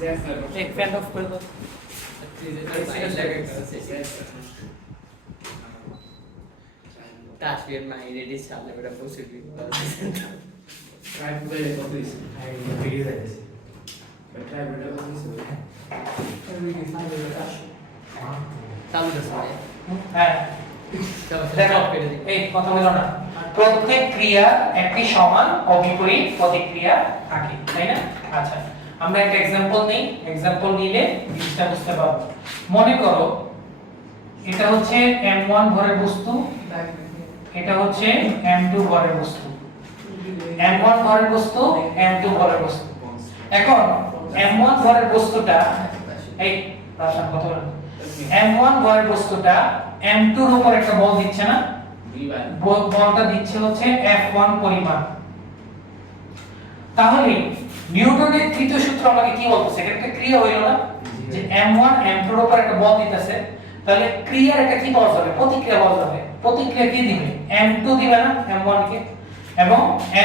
एक fan of कर दो ताशवीर में रेडी चालले बेटा पॉसिबल ट्राई प्ले कत दिस ভিডিও দেখেছি ट्राई बेटा कत दिस चालू दस भाई হ্যাঁ দেখো এই কথা বলো না প্রত্যেক ক্রিয়া একটি সমান ও বিপরীত প্রতিক্রিয়া থাকে তাই না আচ্ছা আমরা একটা एग्जांपल নিলে জিনিসটা বুঝতে পারবো মনে করো এটা হচ্ছে m1 ভরের বস্তু এটা হচ্ছে m2 ভরের বস্তু m1 ভরের বস্তু m2 ভরের বস্তু এখন m1 ভরের বস্তুটা এই রাশন কত m1 ভরের বস্তুটা m2 এর উপর একটা বল দিচ্ছে না বলটা দিচ্ছে হচ্ছে f1 পরিমাণ তাহলে নিউটনের তৃতীয় সূত্র আমাকে কি বলতেছে এটা একটা ক্রিয়া হইল না যে m1 m2 এর উপর একটা বল দিতেছে তাহলে ক্রিয়ার একটা কি পাওয়া যাবে প্রতিক্রিয়া পাওয়া যাবে প্রতিক্রিয়া কি দিবে m2 দিবে না m1 কে এবং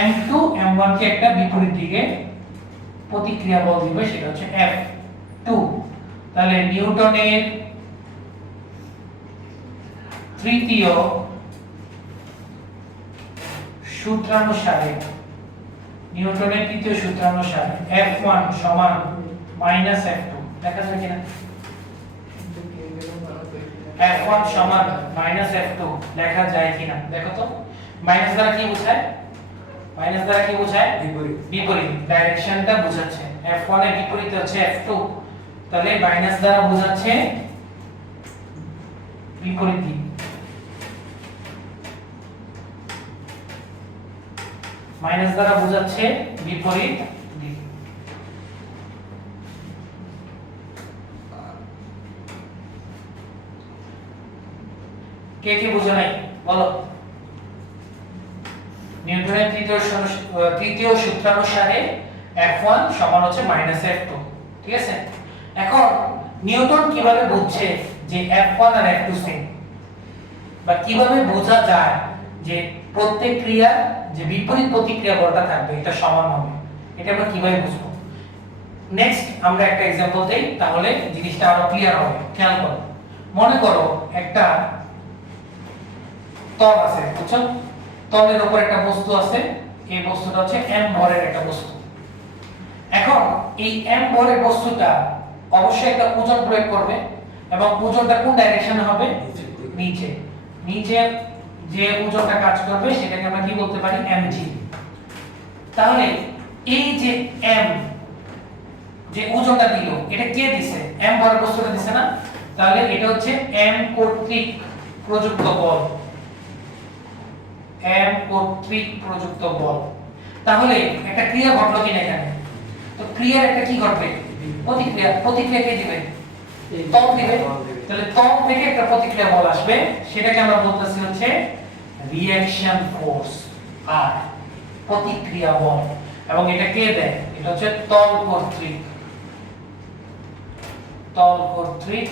m2 m1 কে একটা বিপরীত দিকে প্রতিক্রিয়া বল দিবে সেটা হচ্ছে f2 তাহলে নিউটনের তৃতীয় সূত্রানুসারে f1 সমান -f2 দেখা যায় কিনা f1 সমান -f2 লেখা যায় কিনা দেখো তো মাইনাস দ্বারা কি বোঝায় বিপরীত ডাইরেকশনটা বোঝাচ্ছে f1 এর বিপরীত হচ্ছে f2 তাহলে মাইনাস দ্বারা বোঝাচ্ছে বিপরীত দিক মাইনাস দ্বারা বোঝাচ্ছে বিপরীত দিক কে কে বুঝো নাই বলো নিউটনের তৃতীয় সূত্রানুসারে f1 সমান হচ্ছে -f2 ঠিক আছে এখন নিউটন কিভাবে বুঝছে যে f1 আর f2 সেম বা কিভাবে বোঝা যায় যে প্রত্যেক ক্রিয়া যে বিপরীত প্রতিক্রিয়া বলটা থাকবে এটা সমান হবে এটা আমরা কিভাবে বুঝবো নেক্সট আমরা একটা एग्जांपल দেই তাহলে জিনিসটা আরো ক্লিয়ার হবে খেয়াল করো মনে করো একটা তল আছে বুঝছো তলের উপর একটা বস্তু আছে এই বস্তুটা হচ্ছে m ভরের একটা বস্তু এখন এই m ভরের বস্তুটা অবশ্যই একটা ওজন প্রয়োগ করবে এবং ওজনটা কোন ডাইরেকশনে হবে নিচে নিচে যে ওজনটা কাজ করবে সেটাকে আমরা কি বলতে পারি mg তাহলে এই যে m যে ওজনটা দিল এটা কে দিছে m ভরের বস্তুটা দিছে না তাহলে এটা হচ্ছে m কর্তৃক প্রযুক্ত বল m কর্তৃক প্রযুক্ত বল তাহলে একটা ক্রিয়া ঘটলো কিনা এখানে তো ক্রিয়ার একটা কি ঘটবে প্রতিক্রিয়া কে দিবে তল দিবে তাহলে তল থেকে একটা প্রতিক্রিয়া বল আসবে সেটাকে আমরা বলতেছি হচ্ছে রিঅ্যাকশন ফোর্স আর প্রতিক্রিয়া বল এবং এটা কে দেয় এটা হচ্ছে তল কর্তৃক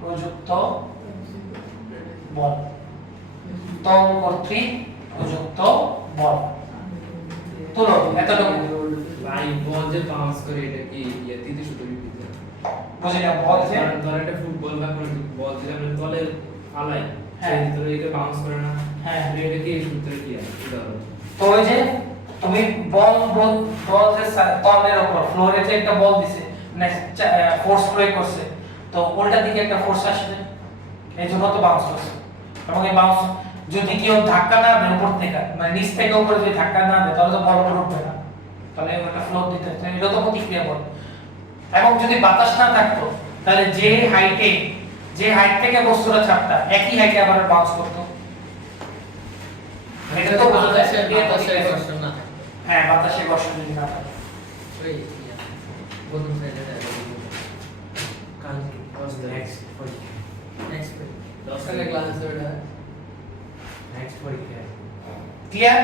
প্রযুক্ত বল তল কর্তৃক প্রযুক্ত বল তুলো এতটুকু ভাই বল যে বাউন্স করে এটা কি তৃতীয় সূত্রের ভিতরে বুঝি না বল যে ধর একটা ফুটবল বা কোনো বল যেটা আমরা তলে ফালাই হ্যাঁ ভিতরে এটা বাউন্স করে না হ্যাঁ এটা কি সূত্রে কি আছে ধরো তো ওই যে তুমি বল যে তলের উপর ফ্লোরে যে একটা বল দিছে মানে ফোর্স প্রয়োগ করছে তো উল্টা দিকে একটা ফোর্স আসবে এই জন্য তো বাউন্স করছে এবং এই বাউন্স যদি কেউ ধাক্কা না দেয় উপর থেকে মানে নিচ থেকে উপরে যদি ধাক্কা না দেয় তাহলে তো বল উপরে উঠবে না তাহলে একটা ফ্লো দিতে হচ্ছে এটা তো প্রতিক্রিয়া বল এবং যদি বাতাস না থাকতো তাহলে যে হাইট থেকে বস্তুটা ছাড়তা একই হাইটে আবার বাউন্স করতো এটা তো বোঝা যায় বাতাসের ঘর্ষণ না থাকে হ্যাঁ বাতাসের ঘর্ষণ যদি না থাকে ওই প্রথম সাইডে কাল নেক্সট নেক্সট 10 কালে ক্লাস ওটা নেক্সট পরীক্ষা ক্লিয়ার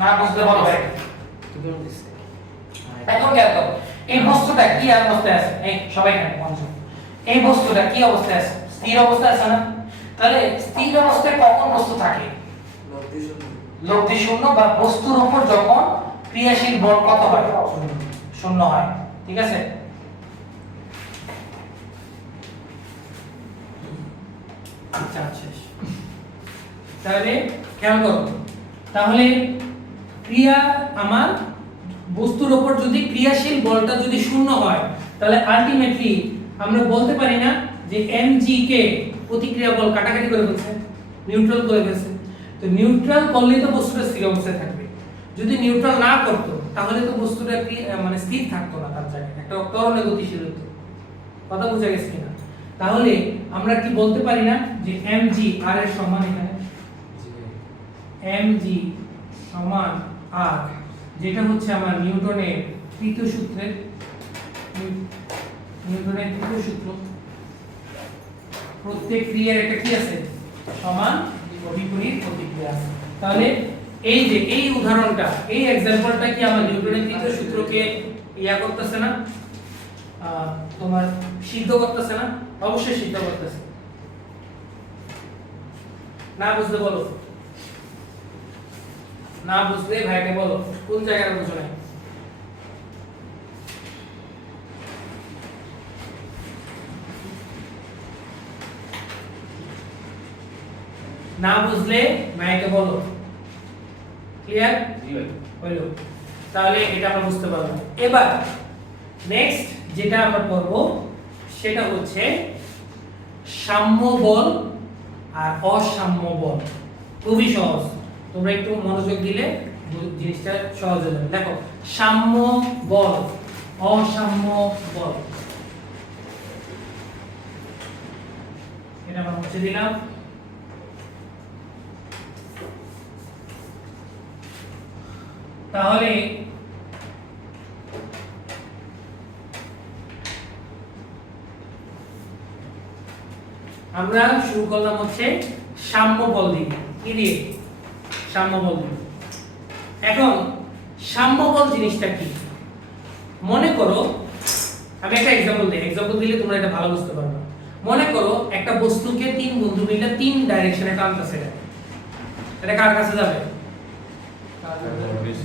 না বুঝতে বলো ভাই তুমি দিছে এখন খেয়াল করো এই বস্তুটা কি অবস্থায় আছে এই সবাই এখানে মনোযোগ এই বস্তুটা কি অবস্থায় আছে স্থির অবস্থায় আছে না তাহলে স্থির অবস্থায় কখন বস্তু থাকে লব্ধি শূন্য বা বস্তুর উপর যখন ক্রিয়াশীল বল কত হয় শূন্য হয়, ঠিক আছে? আচ্ছা শেষ। তাহলে খেয়াল করো, তাহলে ক্রিয়া আমার বস্তুর উপর যদি ক্রিয়াশীল বলটা যদি শূন্য হয় তাহলে আলটিমেটলি আমরা বলতে পারি না যে mg কে প্রতিক্রিয়া বল কাটাকাটি করে ফেলছে, নিউট্রাল করে ফেলছে। তো নিউট্রাল করলেই তো বস্তুটা স্থির অবস্থায় থাকবে, যদি নিউট্রাল না করতো তাহলে তো বস্তুটা মানে স্থির থাকতো না, তার জায়গায় একটা ত্বরণে গতিশীল হতো। কথা বোঝা গেছে কিনা? তাহলে আমরা কি বলতে পারি না যে mg r এর সমান, এখানে mg সমান r, যেটা হচ্ছে আমার নিউটনের তৃতীয় সূত্রের সূত্র, প্রত্যেক ক্রিয়ার একটা কি আছে সমান ও বিপরীত প্রতিক্রিয়া আছে। তাহলে এই যে এই উদাহরণটা, এই एग्जांपलটা কি আমার নিউটনের তৃতীয় সূত্রকে ইয়া করতেছে না, তোমার সিদ্ধ করতেছে না? অবশ্যই সিদ্ধ করতেছে। না বুঝলে বলো, না বুঝলে ভাইকে বলো কোন জায়গাটা বুঝো নাই। না বুঝলে ভাইকে বলো। ক্লিয়ার হইলো? তাহলে এটা আমরা বুঝতে পারবো। এবার নেক্সট যেটা আমরা পড়ব সেটা হচ্ছে সাম্য বল আর অসাম্য বল। খুবই সহজ, তোমরা একটু মনোযোগ দিলে জিনিসটা সহজ হয়ে যাবে। দেখো, সাম্য বল, অসাম্য বল, এটা আমরা মুছে দিলাম। তাহলে আমরা শুরু করলাম হচ্ছে সাম্য বল দিয়ে। কি দিয়ে? সাম্য বল দিয়ে। এখন সাম্য বল জিনিসটা কি? মনে করো, আমি একটা एग्जांपल দিই, एग्जांपल দিলে তোমরা এটা ভালো বুঝতে পারবে। মনে করো একটা বস্তুকে তিন বন্ধু মিলে তিন ডাইরেকশনে টানতেছে, এটা কার কাছে যাবে?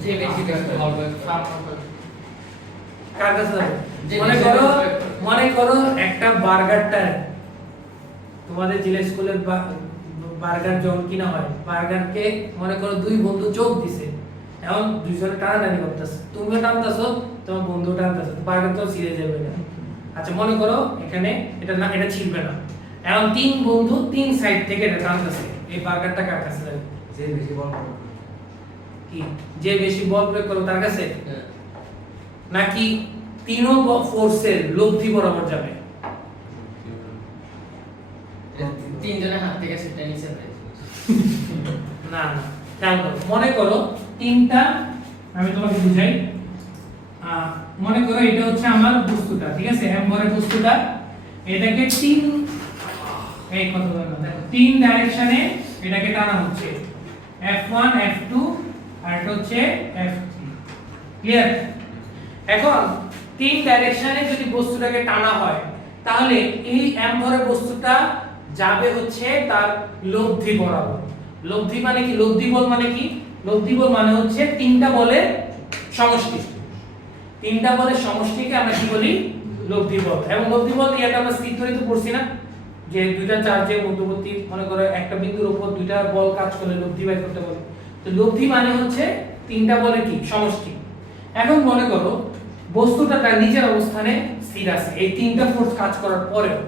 যে বেশি হবে কার কাছে যাবে? যে মনে করো একটা বার্গারটা, তোমাদের জিলা স্কুলের বার্গার যখন কিনা হয়, বার্গারকে মনে করো দুই বন্ধু চোখ দিছে, এখন দুইজনে টানাটানি করতেছে, তুমিও টানতেছো তোমার বন্ধু টানতেছে, বার্গার তো ছিঁড়ে যাবে না। আচ্ছা মনে করো এখানে এটা না, এটা ছিঁড়বে না, এখন তিন বন্ধু তিন সাইড থেকে এটা টানতেছে, এই বার্গারটা কার কাছে যাবে? যে বেশি বল কি যে বেশি বল প্রয়োগ করবে তার কাছে, নাকি তিনও ফোর্সের লব্ধি বরাবর যাবে? তিনজনের হাত থেকে সেটা নিচে যায় না না, খেয়াল করো, মনে করো তিনটা, আমি তোমাকে বুঝাই। মনে করো এটা হচ্ছে আমার বস্তুটা, ঠিক আছে, এম ভরের বস্তুটা, এটাকে তিন, এই কত বললাম দেখো, তিন ডাইরেকশনে এটাকে টানা হচ্ছে, F1 F2 আর এটা হচ্ছে F3। ক্লিয়ার? এখন তিন ডাইরেকশনে যদি বস্তুটাকে টানা হয় তাহলে এই এম ভরের বস্তুটা যাবে হচ্ছে তার লব্ধি বরাবর। লব্ধি মানে কি? লব্ধি বল মানে কি? লব্ধি বল মানে হচ্ছে তিনটা বলের সমষ্টি। তিনটা বলের সমষ্টিকে আমরা কি বলি? লব্ধি বল। এবং লব্ধি বল এটা আমরা স্থির ধরে তো পড়ছি না, যে দুইটা চার্জের মধ্যবর্তী, মনে করো একটা বিন্দুর উপর দুইটা বল কাজ করলে লব্ধি বাই করতে বলে। তো লব্ধি মানে হচ্ছে তিনটা বলের কি? সমষ্টি। এখন মনে করো বস্তুটা তার নিজের অবস্থানে স্থির আছে এই তিনটা ফোর্স কাজ করার পরেও,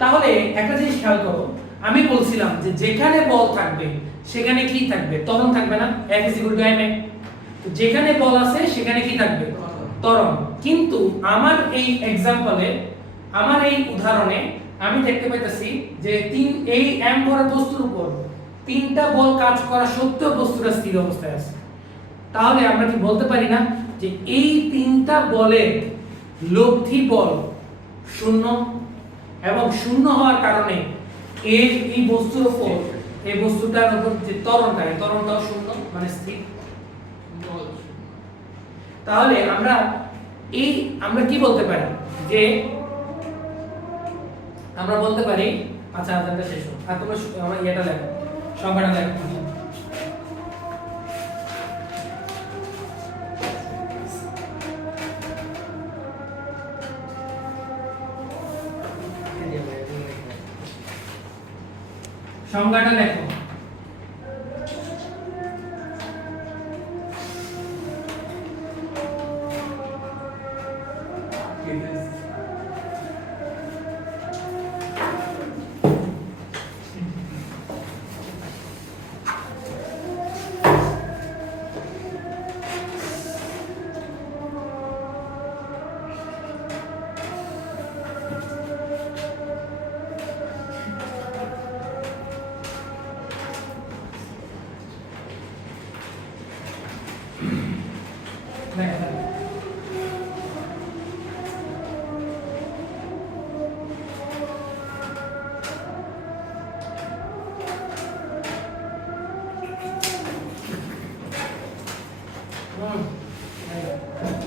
তাহলে একটা জিনিস খেয়াল করো, আমি বলছিলাম যে যেখানে বল থাকবে সেখানে কি থাকবে? ত্বরণ থাকবে না? F = ma। তো যেখানে বল আছে সেখানে কি থাকবে? ত্বরণ। কিন্তু আমার এই एग्जांपले, আমার এই উদাহরণে আমি দেখতে পাইতেছি যে এই m ভরের বস্তুর উপর তিনটা বল কাজ করা সত্ত্বেও বস্তুটা স্থির অবস্থায় আছে। তাহলে আমরা কি বলতে পারি না যে এই তিনটা বলের লব্ধি বল শূন্য, এবং শূন্য হওয়ার কারণে এই বস্তুর উপর, এই বস্তুটার উপর যে ত্বরণটা, এই ত্বরণটাও শূন্য, মানে স্থির। তাহলে আমরা কি বলতে পারি? যে আমরা বলতে পারি, আচ্ছা আজানটা শেষ হোক, আর তোমরা আমার ইয়েটা লেখো, সংখ্যাটা লেখো। সংজ্ঞাটা লেখো।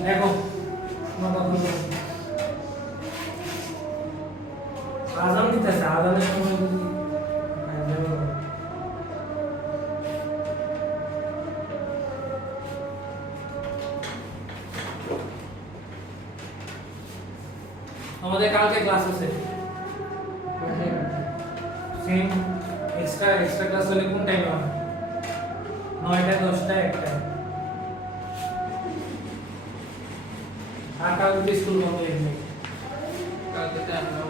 দেখো আজান দিতেছে, আজানের সময় যদি আমাদের কালকে ক্লাস আছে সেম এক্সট্রা ক্লাস হলে কোন টাইমে হবে? 9টা 10টা 1টা। আর কালকে স্কুল বন্ধ এমনি কালকে তো আমরা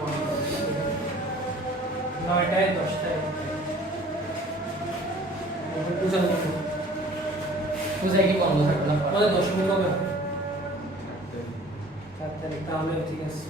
9টায় 10টায় পূজা করবো। পূজায় কি বন্ধ থাকবে না? আমাদের 10 মিনিট হবে 4 তারিখ, তাহলে ঠিক আছে।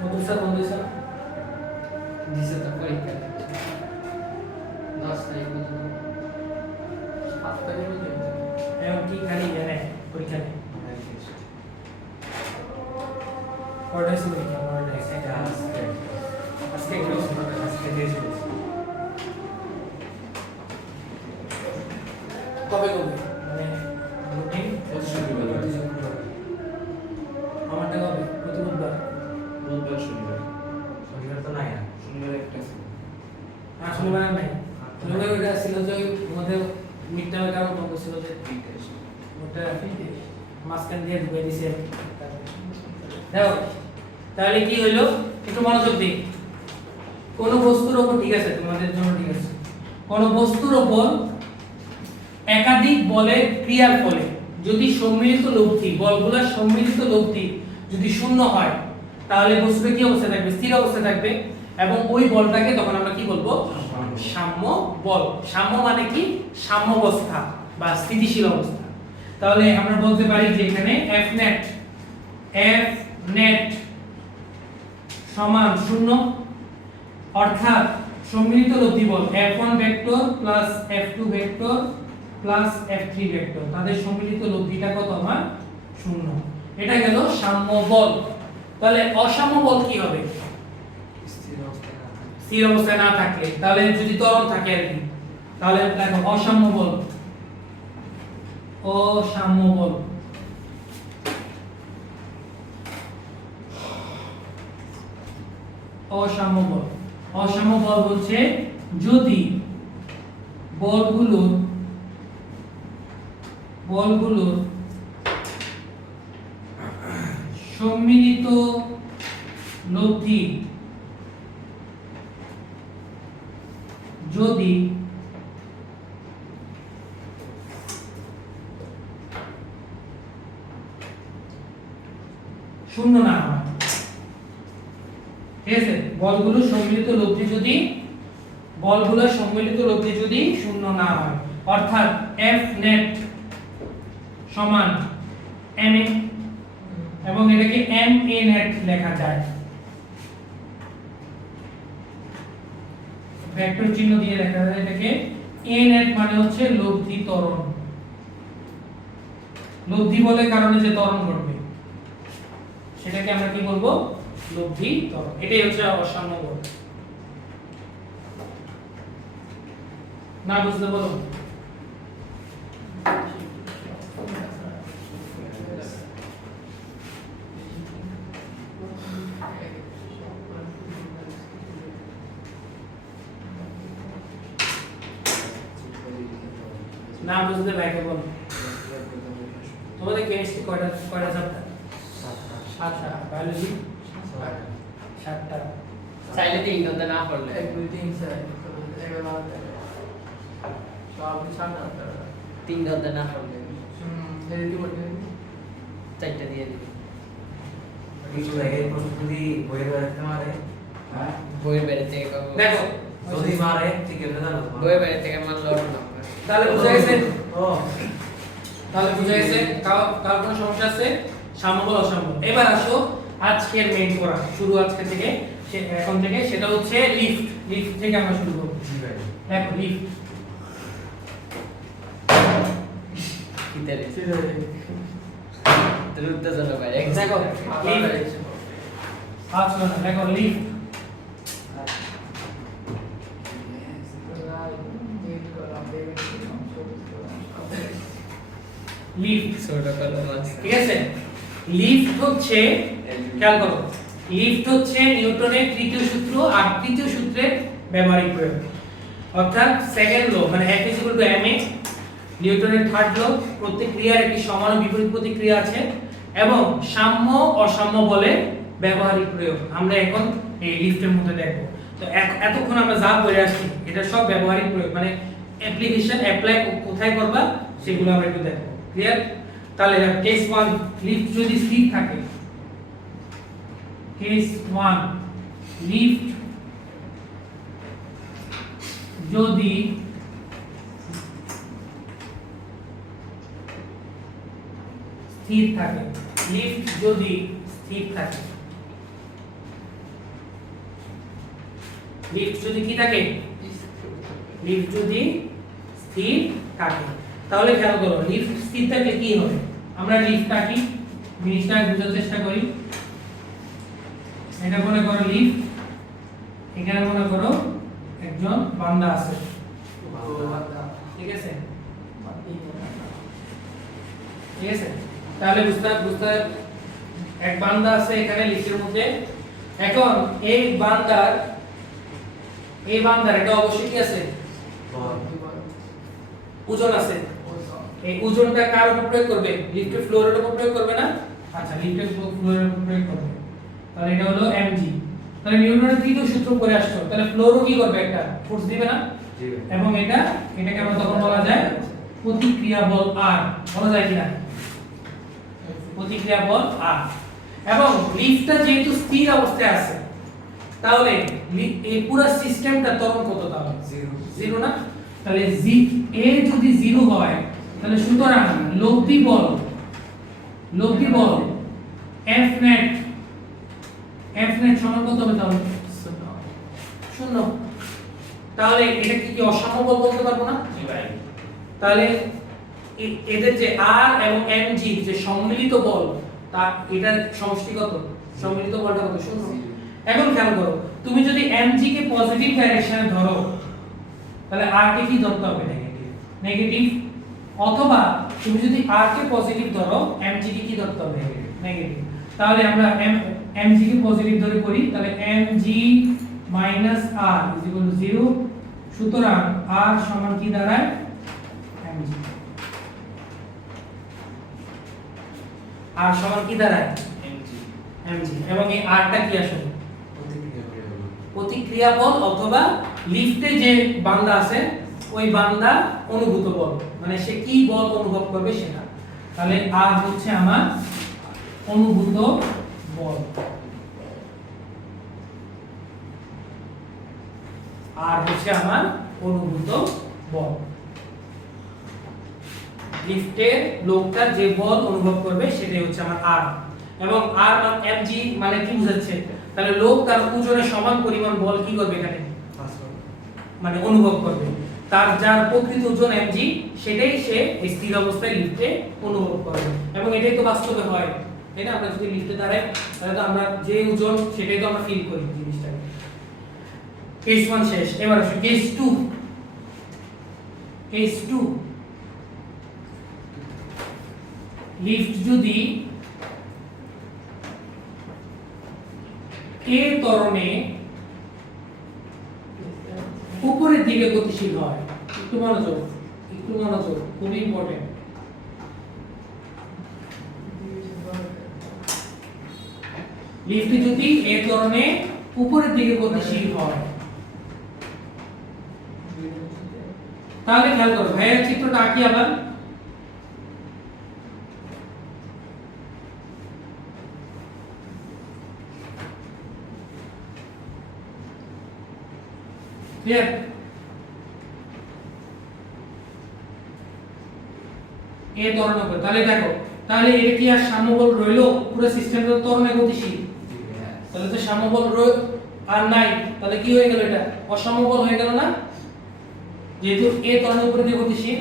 মধুসা কোন দিছে? দিছে তো পরীক্ষা 10 তারিখ পর্যন্ত 7 তারিখ পর্যন্ত এখন কি খালি জানে পরীক্ষা নেই? কয়টা ছিল পরীক্ষা? আজকে কবে কবে মানে রুটিন আমারটা কবে? প্রতি বুধবার। শনিবার তো নাই না। শনিবার নাই। শনিবার ওটা ছিল যে আমাদের মিড টার্মের কারণ তো ছিল যে ওটা মাঝখান দিয়ে ঢুকে দিছে। দেখো তাহলে কি হইলো, একটু মনোযোগ দিই। কোন বস্তুর উপর, ঠিক আছে তোমাদের জন্য ঠিক আছে, কোন বস্তুর উপর একাধিক বলের ক্রিয়ার ফলে যদি সম্মিলিত লব্ধি, বলগুলোর সম্মিলিত লব্ধি যদি শূন্য হয় তাহলে বস্তুটা কি অবস্থায় থাকবে? স্থির অবস্থায় থাকবে। এবং ওই বলটাকে তখন আমরা কি বলবো? সাম্য বল। সাম্য মানে কি? সাম্যাবস্থা বা স্থিতিশীল অবস্থা। তাহলে আমরা বলতে পারি যে এখানে F net সমান 0, অর্থাৎ সম্মিলিত লব্ধি বল F1 vector plus F2 vector plus F3 vector, তাদের সম্মিলিত লব্ধিটা কত? আমার 0। এটা গেল সাম্য বল। তাহলে অসাম্য বল কি হবে? স্থির অবস্থায় না থাকলে, তাহলে যদি ত্বরণ থাকে আর কি, তাহলে দেখো অসাম্য বল। অসাম্য বল অসাম্য বল অসাম্য বল হচ্ছে যদি বলগুলোর সম্মিলিত লব্ধি যদি শূন্য না হয়, ঠিক আছে, বলগুলোর সম্মিলিত লব্ধি যদি শূন্য না হয়, অর্থাৎ F net সমান ma এবং এটাকে ma net লেখা যায়, ভেক্টর চিহ্ন দিয়ে লেখা যায় এটাকে a net মানে হচ্ছে লব্ধি ত্বরণ। লব্ধি বলের কারণে যে ত্বরণ ঘটবে সেটাকে আমরা কি বলবো? লব্ধি ত্বরণ। এটাই হচ্ছে অসাম্য বল। না বুঝতে বলো। না বুঝতে ব্যাকে বল। তোমাদের কেমিস্ট্রি কয়টা চ্যাপ্টার? 7টা। বায়োলজি 7টা। চাইলে 3 ঘন্টা না পড়লে 1 2 3 4 সব সামনে 3 ঘন্টা না পড়লে এই কি বলতে 4টা দিয়ে দিবি। কিছু জায়গায় প্রশ্ন যদি বইয়ের বেড়াতে মারে, হ্যাঁ, বইয়ের বাইরে থেকে কম দেখো যদি মারে ঠিক আছে জানো বইয়ের বাইরে থেকে মারলে অটো না তাহলে বুঝা গেছে, ও তাহলে বুঝা গেছে কার কোনো সমস্যা আছে? সাম্য বল অসাম্য। এবার আসো আজকের মেইন পড়া শুরু আজকে থেকে, এখন থেকে, সেটা হচ্ছে লিফট থেকে আমরা শুরু করব। জি ভাই। দেখো লিফট কিতারে ছিল দ্রুত চলো ভাই দেখো আচ্ছা দেখো লিফট লিফট ছোট কলম আছে ঠিক আছে। লিফট হচ্ছে, খেয়াল করো, লিফট হচ্ছে নিউটনের তৃতীয় সূত্র আর তৃতীয় সূত্রের ব্যবহারিক প্রয়োগ। অর্থাৎ সেকেন্ড ল মানে F = ma, নিউটনের থার্ড ল, প্রত্যেক ক্রিয়ার একটি সমান ও বিপরীত প্রতিক্রিয়া আছে, এবং সাম্য অসাম্য বলে ব্যবহারিক প্রয়োগ আমরা এখন এই লিফটের মধ্যে দেখব। তো এতক্ষণ আমরা যা পড়ে আসছি এটা সব ব্যবহারিক প্রয়োগ, মানে অ্যাপ্লিকেশন অ্যাপ্লাই কোথায় করবা সেগুলো আমরা একটু দেখব। ক্লিয়ার? তাহলে কেস 1, লিফট যদি স্থির থাকে, কেস 1, লিফট যদি স্থির থাকে, লিফট যদি স্থির থাকে, লিফট যদি কি থাকে, লিফট যদি স্থির থাকে, তাহলে খেয়াল করো লিফট স্থির থাকলে কি হবে। আমরা লিফট আঁকি, জিনিসটা বোঝার চেষ্টা করি। এটা মনে করো লিফট, এখানে মনে করো একজন বান্দা আছে, ঠিক আছে, ঠিক আছে। তাহলে বুঝতে এক বান্দা আছে এখানে লিফটের মধ্যে। এখন এই বান্দার এটা অবশ্যই কি আছে, ওজন আছে। এই ওজনটা কার উপর প্রয়োগ করবে? লিফটের ফ্লোরের উপর প্রয়োগ করবে না? আচ্ছা, লিফটের ফ্লোরের উপর প্রয়োগ করবে। তাহলে এটা হলো mg। তাহলে নিউটনের তৃতীয় সূত্র পড়ে আসছো, তাহলে ফ্লোরও কি করবে? একটা ফোর্স দিবে না? জি ভাই। এবং এটাকে আমরা তখন বলা যায় প্রতিক্রিয়া বল R, বলা যায় কিনা? প্রতিক্রিয়া বল R। এবং লিফটটা যেহেতু স্থির অবস্থায় আছে, তাহলে এই পুরো সিস্টেমটা ত্বরণ কত? তাহলে 0 না? তাহলে a যদি 0 হয় তাহলে সুতরাং লব্ধি বল F net সমান কত হবে? তাহলে 0। তাহলে এটা কি অসাম্য বল বলতে পারবো না? জি ভাই। তাহলে এদের যে R এবং mg যে সম্মিলিত বল, তা এটার সমষ্টি কত? সম্মিলিত বলটা কত? 0। এখন খেয়াল করো, তুমি যদি mg কে পজিটিভ ডাইরেকশনে ধরো তাহলে r কে কি ধরতে হবে? নেগেটিভ। অথবা তুমি যদি r কে পজিটিভ ধরো mg কে কি ধরতে হবে? নেগেটিভ। তাহলে আমরা mg কে পজিটিভ ধরে করি, তাহলে mg - r = 0। সুতরাং r সমান কি দাঁড়ায়? mg। r সমান কি দাঁড়ায়? mg। এবং এই r টা কি আসলে? প্রতিক্রিয়া বল, অথবা লিফটে যে বান্দা আছে ওই বান্দা অনুভূত বল, মানে সে কি বল অনুভব করবে সেটা। তাহলে আর হচ্ছে আমার অনুভূত বল, আর হচ্ছে আমার অনুভূত বল। লিফটের লোকটা যে বল অনুভব করবে সেটাই হচ্ছে আমার আর। এবং আর মানে mg মানে কি বোঝাচ্ছে? তাহলে লোক তার ওজনের সমান পরিমাণ বল কি করবে এখানে? মানে অনুভব করবে। তার যার প্রকৃত ওজন mg সেটাই সে স্থির অবস্থায় লিফটে অনুভব করবে। এবং এটাই তো বাস্তবে হয়, তাই না? আমরা যদি লিফটে দাঁড়াই তাহলে তো আমরা যে ওজন সেটাই তো আমরা ফিল করি জিনিসটাকে। কেস 1 শেষ, এবার আসো কেস 2। কেস 2, লিফট যদি a ত্বরণে উপরের দিকে গতিশীল হয়, একটু মনোযোগ, একটু মনোযোগ, খুবই ইম্পর্টেন্ট। লিফটটি যদি এই ধরনের উপরের দিকে গতিশীল হয় তাহলে খেয়াল করো ভাইয়ের চিত্রটা আঁকি আবার। ক্লিয়ার? এই ধরনের হবে তাহলে দেখো, তাহলে এটা কি আর সাম্যবল রইলো? পুরো সিস্টেমটা ত্বরণে গতিশীল, তাহলে তো সাম্যবল আর নাই, তাহলে কি হয়ে গেল? এটা অসাম্যবল হয়ে গেল না, যেহেতু এ ত্বরণের উপরে দিয়ে গতিশীল।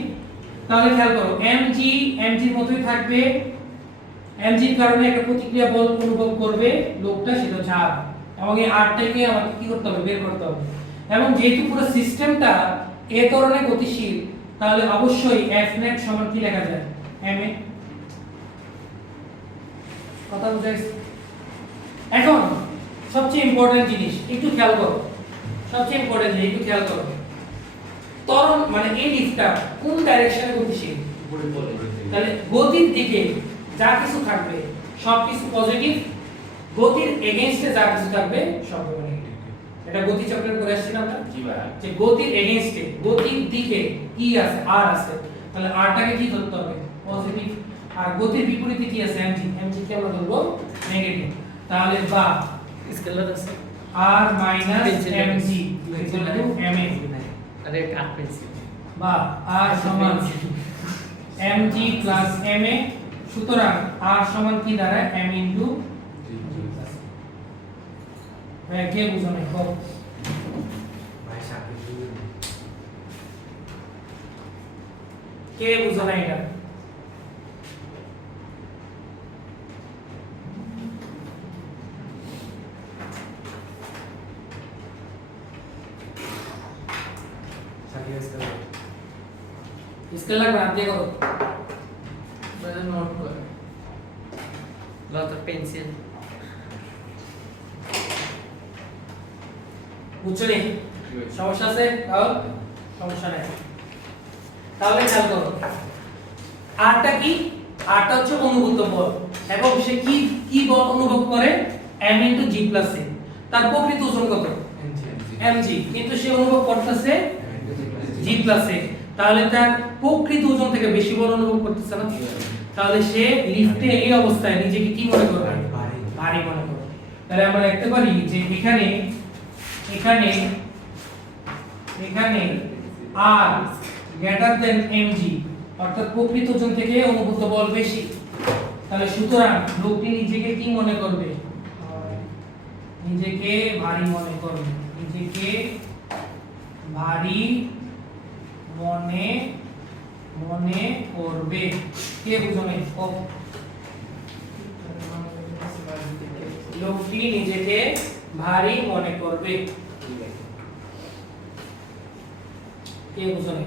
তাহলে খেয়াল করো mg এর মতোই থাকবে, mg এর কারণে একটা প্রতিক্রিয়া বল অনুভব করবে লোকটা, সেটা হচ্ছে r, এবং এই rটাকে আমাকে কি করতে হবে? বের করতে হবে। এবং যেহেতু পুরো সিস্টেমটা এ ত্বরণে গতিশীল, তাহলে অবশ্যই Fnet সমান কি লেখা যায়? ma। কথা বুঝাইছে? এখন সবচেয়ে ইম্পর্টেন্ট জিনিস একটু খেয়াল করো, সবচেয়ে ইম্পর্টেন্ট জিনিস একটু খেয়াল করো, ত্বরণ মানে এই লিফটটা কোন ডাইরেকশনে গতিশীল? তাহলে গতির দিকে যা কিছু থাকবে সবকিছু পজিটিভ, গতির এগেইনস্টে যা কিছু থাকবে সব নেগেটিভ। এটা গতি চক্রের করে আসছি না আমরা? জি ভাই। যে গতির এগেইনস্টে, গতির দিকে কি আছে? r আছে, তাহলে r টাকে কি ধরতে হবে? পজিটিভ। আর গতির বিপরীতে কি আছে? mg কে আমরা ধরব নেগেটিভ। তাহলে বা স্কেলার আছে r mg ma, আরে কাট পেন্সিল বা r সমান mg ma। সুতরাং r সমান কি দাঁড়ায়? m ইনটু ভাই কে বুঝো নাই? ভাই সাথে কে বুঝো নাই এটা? স্কেল লাগবে না, দিয়ে করো। मैंने नोट कर লত পেন্সিল বুঝছো নি? সমস্যা আছে? তাও সমস্যা নাই। তাহলে খেয়াল করো আরটা কি? আরটা হচ্ছে অনুভূত বল, এবং সে কি কি বল অনুভব করে? m * g + a। তার প্রকৃত ওজন কত? mg, কিন্তু সে অনুভব করতেছে g + a। তাহলে তার প্রকৃত ওজন থেকে বেশি বল অনুভব করতেছে না? তাহলে সে লিফটে এই অবস্থায় নিজেকে কি মনে করবে? ভারী মনে করবে। তাহলে আমরা লিখতে পারি যে এখানে এখানে এখানে r গ্রেটার দেন mg, অর্থাৎ প্রকৃত ওজন থেকে অনুভূত বল বেশি। তাহলে সুতরাং লোকটি নিজেকে কি মনে করবে? নিজেকে ভারী মনে করবে, নিজেকে ভারী মনে করবে। কে বুঝবে? লোকটি নিজেকে ভারী মনে করবে। কে বুঝবে?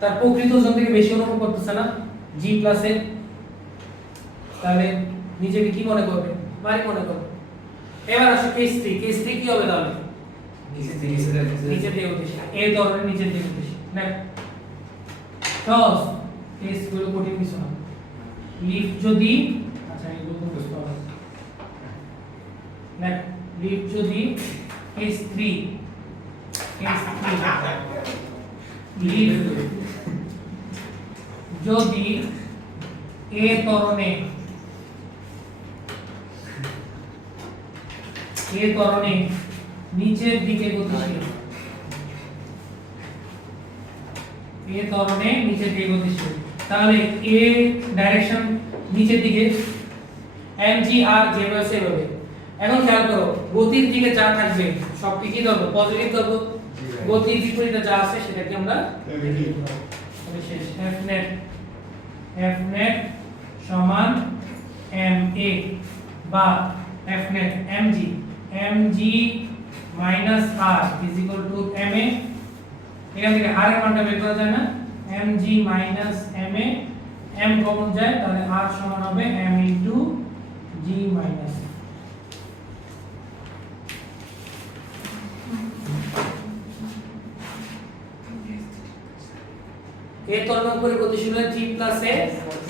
তার প্রকৃত ওজন থেকে বেশি অনুভব করতেছে না, g + a। তাহলে নিজেকে কি মনে করবে? ভারী মনে করবে। এবার আসো কেস 3। কেস 3 কি হবে তাহলে? নিচে দিয়ে গতিশীল, এই ধরনের নিচে দিয়ে গতিশীল না। টস কেস গুলো কঠিন কিছু না। লিফট যদি, আচ্ছা এগুলো তো বুঝতে হবে না। লিফট যদি কেস 3 লিফট যদি এ ত্বরণে নিচের দিকে গতিশীল, এ ত্বরণে নিচের দিকে গতিশীল, তাহলে এ ডাইরেকশন নিচের দিকে, mg r যেভাবে সেভাবে। এখন খেয়াল করো গতির দিকে যা থাকবে সব কি ধরবো? পজিটিভ ধরবো। গতির বিপরীতে যা আছে সেটাকে আমরা নেগেটিভ ধরবো। তাহলে শেষ। Fnet সমান ma বা Fnet mg minus r is equal to ma। এখান থেকে r এর মানটা বের করা যায় না? mg minus ma, m common যায়, তাহলে r সমান হবে m into g minus। এ ত্বরণের উপরে গতিশীল g প্লাস a,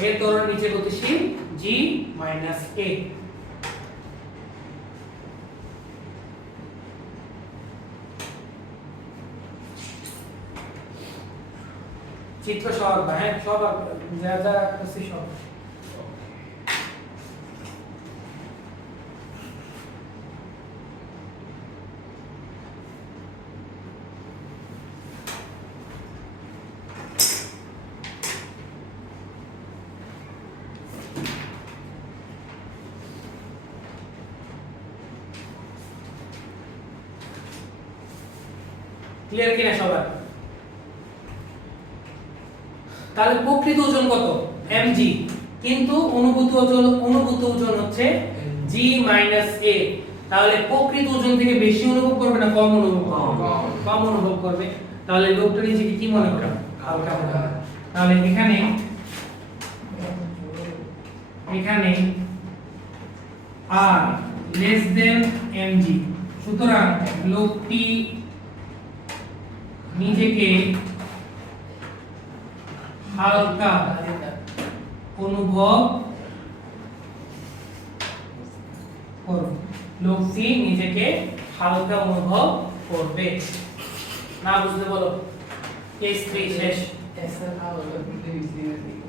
এ ত্বরণের নিচে গতিশীল g মাইনাস a। চিত্র সহ হ্যাঁ সব যা যা আছে সব ক্লিয়ার কিনা সবার? তাহলে প্রকৃত ওজন কত? mg, কিন্তু অনুভূত ওজন হচ্ছে g a। তাহলে প্রকৃত ওজন থেকে বেশি অনুভব করবে না কম অনুভব করবে? কম অনুভব করবে। তাহলে লোকটা নিজেকে কি মনে করে? হালকা মনে করে। তাহলে এখানে r less than mg, সুতরাং লোকটি নিজেকে হালকা অনুভব করবে। লোকটি নিজেকে হালকা অনুভব করবে। না বুঝতে বলো। কেস 3 শেষ। ऐसा था वाला मुझे इसलिए नहीं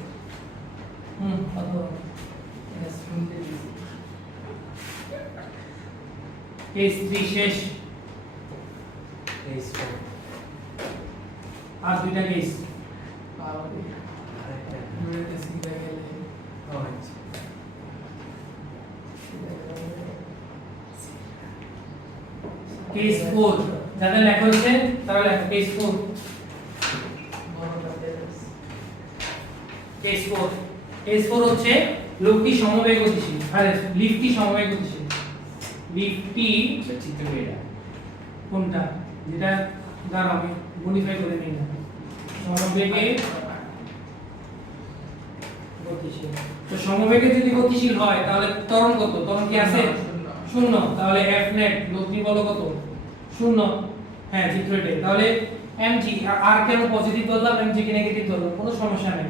কত? ऐसा मुझे কেস 3 শেষ। Case 4 আর দুইটা কেস। पावरी আরেকটা मुझे तो सीधा गया ও আচ্ছা কেস 4 যাদের লেখা হয়েছে তারা লেখো কেস 4। কেস 4 হচ্ছে লোকটি সমবেগে গতিশীল, আরে লিফটটি সমবেগে গতিশীল। লিফটটি চিত্র এটা কোনটা? যেটা দাঁড়া আমি মডিফাই করে নিই না। সমবেগে গতিশীল। তো সমবেগে যদি গতিশীল হয় তাহলে ত্বরণ কত? ত্বরণ কি আছে? শূন্য। তাহলে f net লোকটি বলো কত? শূন্য। হ্যাঁ চিত্র এটাই। তাহলে mg আর কেন পজিটিভ ধরলাম, mg কে নেগেটিভ ধরলাম, কোনো সমস্যা নেই।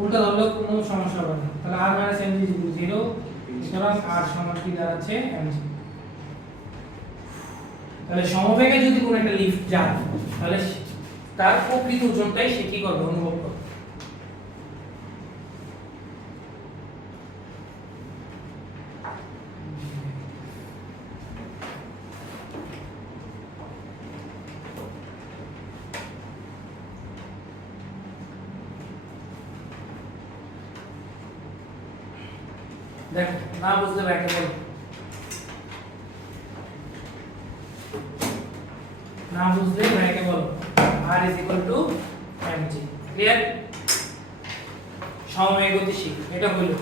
উল্টা ধরলেও কোনো সমস্যা হবে না। তাহলে r - mg 0, সুতরাং r সমান কি দাঁড়াচ্ছে? mg। তাহলে সমবেগে যদি কোনো একটা লিফট যায় তাহলে তার প্রকৃত ওজনটাই সে কি করবে? অনুভব করবে। দেখো না বুঝলে ব্যাখ্যা বলো। না বুঝলে ব্যাখ্যা বলো। r mg। ক্লিয়ার? সমবেগে গতিশীল এটা হলো।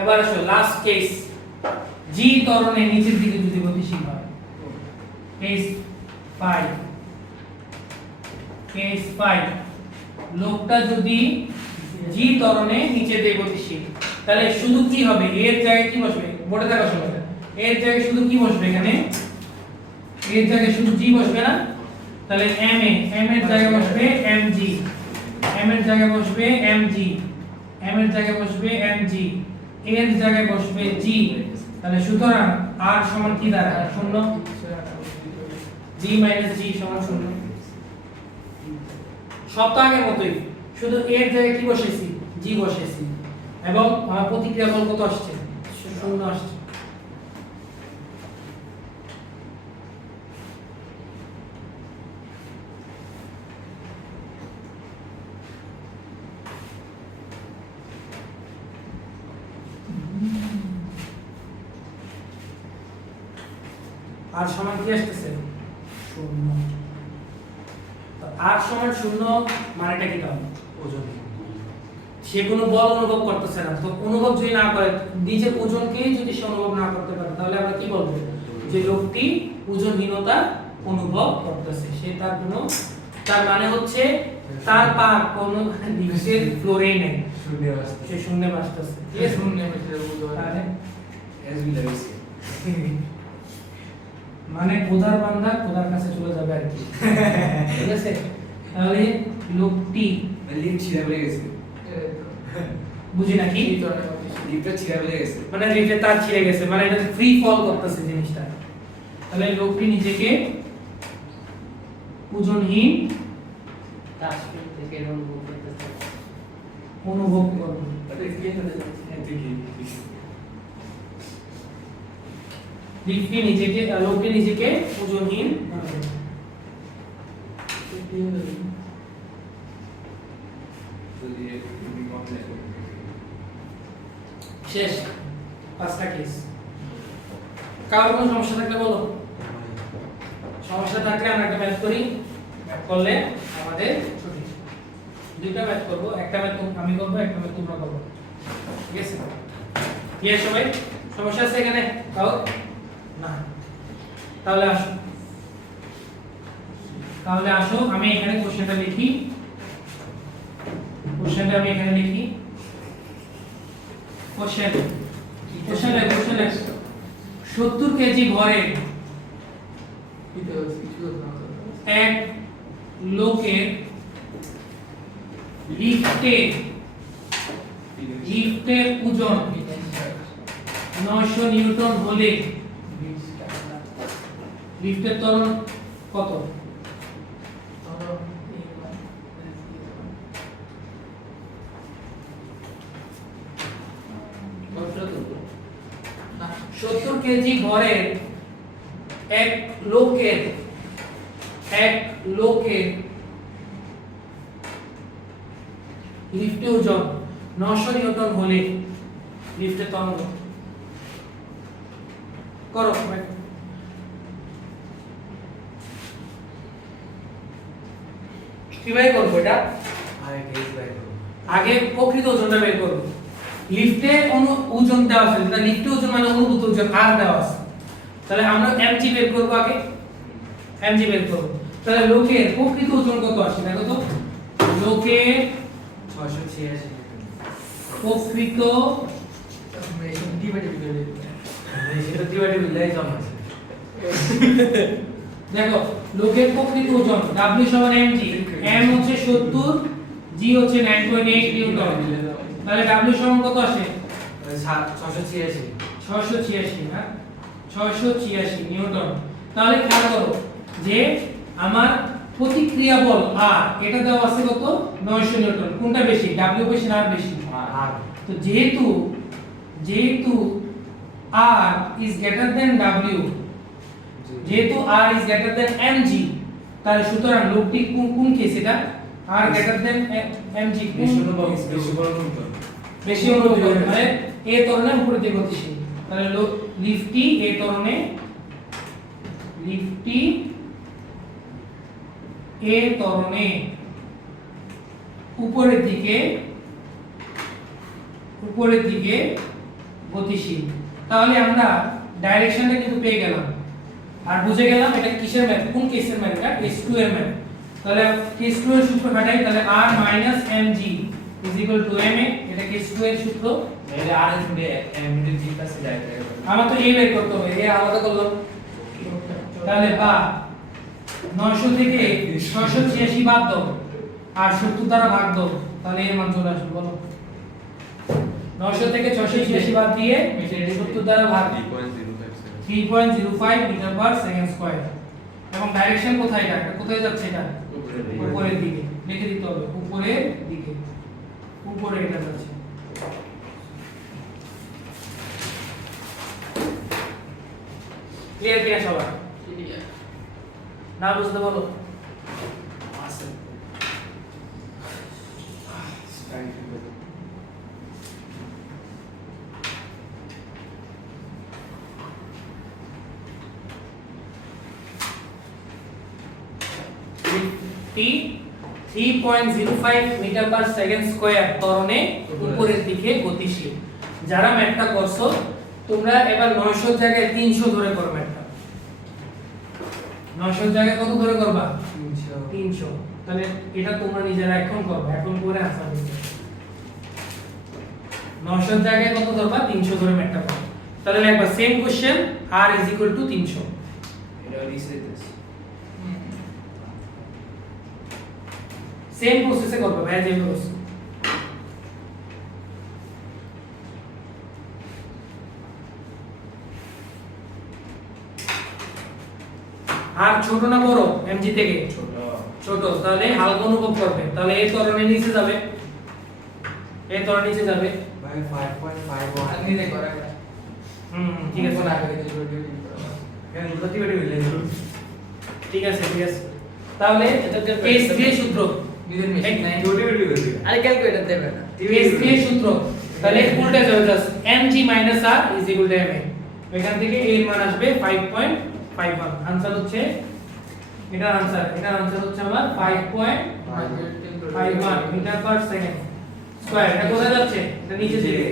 এবার আসো লাস্ট কেস, g ত্বরণে নিচের দিকে যদি গতিশীল হয়। কেস 5 লোকটা যদি g ত্বরণে নিচে দিকে গতিশীল, তাহলে শুধু কি হবে? এর জায়গায় কি বসবে? বোর্ডে থাকা সময় এর জায়গায় শুধু কি বসবে? এখানে এর জায়গায় শুধু g বসবে না? তাহলে m এর জায়গায় বসবে mg, m এর জায়গায় বসবে mg, m এর জায়গায় বসবে mg, এর জায়গায় বসবে g। তাহলে সুতরাং r সমান কি দাঁড়ায়? 0। g - g সমান 0। সব তো আগের মতোই, শুধু এর জায়গায় কি বসেছি? g বসেছি। এবং আমার প্রতিক্রিয়া বল কত আসছে? 0 আসছে। আর সমান কি আসতেছে? 0। তো আর সমান 0 মানেটা কি? তাহলে ওজন। সে কোনো বল অনুভব করতেছে না। তো অনুভব যদি না করে, নিজের ওজনকেই যদি সে অনুভব না করতে পারে, তাহলে আমরা কি বলবো? যে লোকটি ওজনহীনতা অনুভব করতেছে। সে তার মানে হচ্ছে তার পা কোনো নিচের ফ্লোরেই নেই, শূন্যে অবস্থা সে শূন্যে ভাসতেছে। ये सुनने में तेरे को তাহলে as we like say মানে খোদার বান্দা খোদার কাছে চলে যাবে আর কি ঠিক আছে তাহলে লোকটি লিফট ছিঁড়ে পড়ে গেছে বুঝি নাকি লিফটটা ছিঁড়ে পড়ে গেছে মানে লিফটে তার ছিঁড়ে গেছে মানে এটা ফ্রি ফল করতেছে জিনিসটা তাহলে লোকটি নিজেকে ওজনহীন ডাস্টবিন থেকে অনুভব করতেছে অনুভব করবে লোকটি নিজেকে ওজনহীন ভাবে। শেষ 5টা কেস কারোর কোনো সমস্যা থাকলে বলো সমস্যা থাকলে আমরা একটা ম্যাথ করি ম্যাথ করলে আমাদের ছুটি দুইটা ম্যাথ করব একটা ম্যাথ আমি করব একটা ম্যাথ তোমরা করবে ঠিক আছে ইয়ে সবাই সমস্যা আছে এখানে তাও না তাহলে আসো আমি এখানে কোশ্চেনটা লিখি কোশ্চেন 70 কেজি ভরে এক লোকের লিফটের ওজন 900 নিউটন হলে লিফটের ত্বরণ কত কতটা তো 70 কেজি ভরের এক লোকের লিফটের ওজন 900 নিউটন হলে লিফটের ত্বরণ কত? করো কিভাবে করবো এটা আগে কেস বাই করো আগে প্রকৃত ওজনটা বের করব লিফটে ওজন দেওয়া আছে যেটা লিফটে ওজন মানে অনুভূত ওজন আর দেওয়া আছে তাহলে আমরা mg বের করব আগে mg বের করব তাহলে লোকের প্রকৃত ওজন কত আসে দেখো তো লোকের 686 প্রকৃত সেটা দিবাটি বিলাই জমা আছে দেখো লোকের প্রকৃত ওজন w সমান mg m হচ্ছে 70 g হচ্ছে 9.8 নিউটন তাহলে w সমান কত আসে 686 না 686 নিউটন তাহলে খেয়াল করো যে আমার প্রতিক্রিয়া বল r এটা দেওয়া আছে কত 900 নিউটন কোনটা বেশি w বেশি না r বেশি আর তো যেহেতু r is greater than w যেহেতু r is greater than mg তাহলে সুতরাং লোকটি কোন কেস এটা r greater than mg বেশি অনুভব করে মানে a ত্বরণে উপরের দিকে গতিশীল তাহলে লিফটটি a ত্বরণে উপরের দিকে গতিশীল তাহলে আমরা ডাইরেকশনটা কিন্তু পেয়ে গেলাম আর বুঝে গেলাম এটা কিসের ম্যাথ কোন কেসের ম্যাথ এটা s2 এর ম্যাথ তাহলে s2 এর সূত্র খাটাই তাহলে r mg ma এটা s2 এর সূত্র মেরে আর এর এমডি জি কাছে যায় আমরা তো a বের করতে হবে a আলাদা করলাম তাহলে বা 900 থেকে 686 বাদ দাও আর 70 দ্বারা ভাগ দাও তাহলে এর মান চলে আসবে বলো 900 থেকে 686 বাদ দিয়ে 70 দ্বারা ভাগ 3.05 মিটার পার সেকেন্ড স্কয়ার এবং ডাইরেকশন কোথায় এটা কোথায় যাচ্ছে এটা উপরের দিকে লিখে দিতে হবে উপরের দিকে উপরে এটা যাচ্ছে ক্লিয়ার কিনা সবার না বুঝতে বলো আছে টি 3.05 মিটার পার সেকেন্ড স্কয়ার ত্বরণে উপরের দিকে গতিশীল যারা ম্যাথটা করছো তোমরা এবার 900 এর জায়গায় 300 ধরে করো ম্যাথটা 900 এর জায়গায় কত ধরে করবা 300 তাহলে এটা তোমরা নিজেরা এখন করবে এখন করে আনসার দিবে 900 এর জায়গায় কত ধরবা 300 ধরে ম্যাথটা করো তাহলে একবার সেম কোশ্চেন r 300 এটা রিসেট দিছি সেম প্রসেসে করবে ভাই যেমন করছো আর ছোট না বড় এমজি থেকে ছোট ছোট তাহলে হালকা অনুভব করবে তাহলে এই ত্বরণের নিচে যাবে এই ত্বরণের নিচে যাবে ভাই 5.51 আপনি দেখ করা ঠিক আছে না করে দিতে ভিডিও কেন প্রতি ভিডিও মিলে ঠিক আছে তাহলে কেস দিয়ে সূত্র নিজের মেশিন নাই প্রতি ভিডিও মিলে আরে ক্যালকুলেটর দেবে না কেস দিয়ে সূত্র তাহলে উল্টা যাবে জাস্ট mg - r = ma এখান থেকে এর মান আসবে 5.51 आंसर হচ্ছে এটার आंसर হচ্ছে আমার 5.51 মিটার পার সেকেন্ড স্কয়ার এটা কোথায় যাচ্ছে এটা নিচে দিকে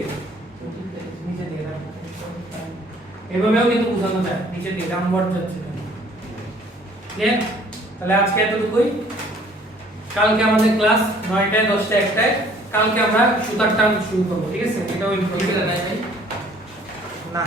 এভাবেও কিন্তু বোঝানো যায় নিচে দিকে ডাউনওয়ার্ড যাচ্ছে ক্লিয়ার তাহলে আজকে এতটুকুই কালকে আমাদের ক্লাস 9টায় 10টায় 1টায় কালকে আমরা সুতার টান শুরু করব ঠিক আছে এটাও ইম্পর্টেন্ট নাই ভাই না